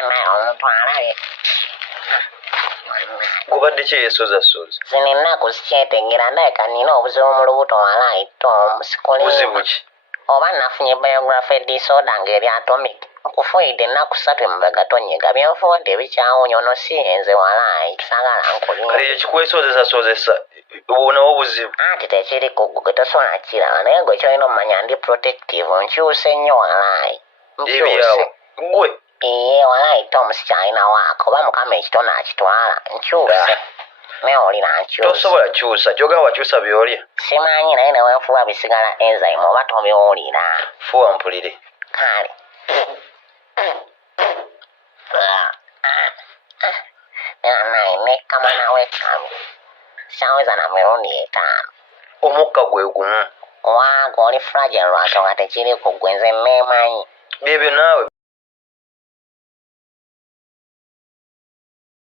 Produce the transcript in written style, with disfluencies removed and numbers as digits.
naye omuntu alabye gubadde kyeyesozasoza zino ennaku sikyetegera ndabika nina obuzibu mu lubuto walaayito buzibu ki oba nafunye biography disorder ng'eri atomic nkufuuyidde ennaku 3 emabega tonyega byenfuudde bikyawunya ono siyenze walaayi saagala nkulinda kale ekikwesozesasozesa obonawo obuzibu anti tekiri gwe tosobola kiraba naye gwe kyolina omumanya ndi protective nkyuse nnyo walaayi ebyawo gwe walaayita omusikyalina waako oba mukama ekitono akitwala nkyuse naye olina nkyuse tosobola kyusa kyogamba wakyusa byolya simanyi naye newenfuba bisigala enzyme oba tobiwulira fuwa mpulire kale naye nekama nawe kamu kyaweza na mirundi 5 omukka gwe gumu waago oli fragile lwakyo nga tekiri ku gwe nze neemanyi byebyo naawe